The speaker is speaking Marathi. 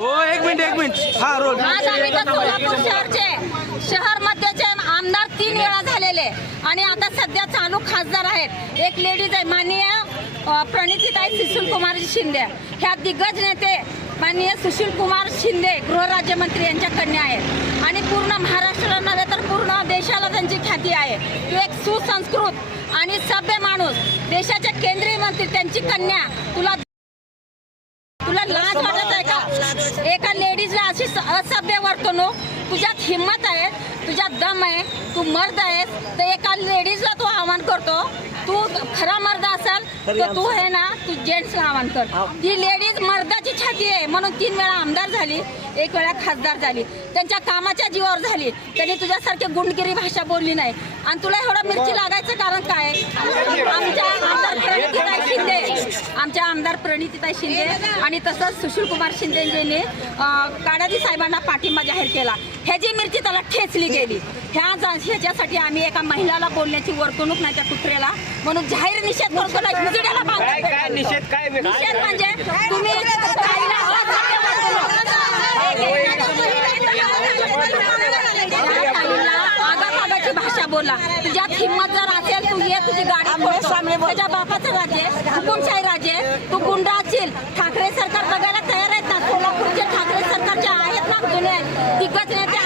हो एक मिनिट एक मिनिट. हा रोल. आज आम्ही तर सोलापूर शहरचे शहर मध्येचे आमदार तीन वेळा झालेले. आणि आता सध्या चालू खासदार आहेत. एक लेडीज आहे माननीय प्रणितीताई सुशील कुमार शिंदे. ह्या दिग्गज नेते माननीय सुशील कुमार शिंदे गृहराज्यमंत्री यांच्या कन्या आहेत. आणि पूर्ण महाराष्ट्राला नव्हे तर पूर्ण देशाला त्यांची ख्याती आहे. तो एक सुसंस्कृत आणि सभ्य माणूस देशाचे केंद्रीय मंत्री त्यांची कन्या. तुला तुला लाज वाटत आहे का? एका लेडीजला अशी असभ्य वर्तणूक तुझ्यात हिंमत आहे तुझ्यात दम आहे तू मर्द आहेस तर एका लेडीजला तू आव्हान करतो. तू खरा मर्द असाल तर तू आहे ना तू जेंट्सला आव्हान कर. ती लेडीज मर्दाची छाती आहे म्हणून तीन वेळा आमदार झाली एक वेळा खासदार झाली. त्यांच्या कामाच्या जीवावर झाली. त्यांनी तुझ्यासारखी गुंडगिरी भाषा बोलली नाही. आणि तुला एवढं मिरची लागायचं कारण काय? आमच्या आमदार प्रणितीताई शिंदे आमच्या आमदार प्रणितीताई शिंदे आणि तसंच सुशील कुमार शिंदेजींनी काडाजी साहेबांना पाठिंबा जाहीर केला. ह्याची मिरची त्याला ठेचली गेली. ह्या ह्याच्यासाठी आम्ही एका महिलाला बोलण्याची वर्तणूक नाही त्या कुत्र्याला. म्हणून जाहीर निषेध करतो ना निषेध म्हणजे तुम्ही ताईला त्या ताईला आगापागाची भाषा बोला तुझ्यात हिंमत जर असेल तू ये तुझी गाडी. त्याच्या बापाचं राज्य हुकुमशाही राज्य. तू गुंडा असेल ठाकरे सरकार बघायला तयार आहेत ना? सोलापूरचे ठाकरे सरकारचे आहेत ना जुने. दिग्गज नेते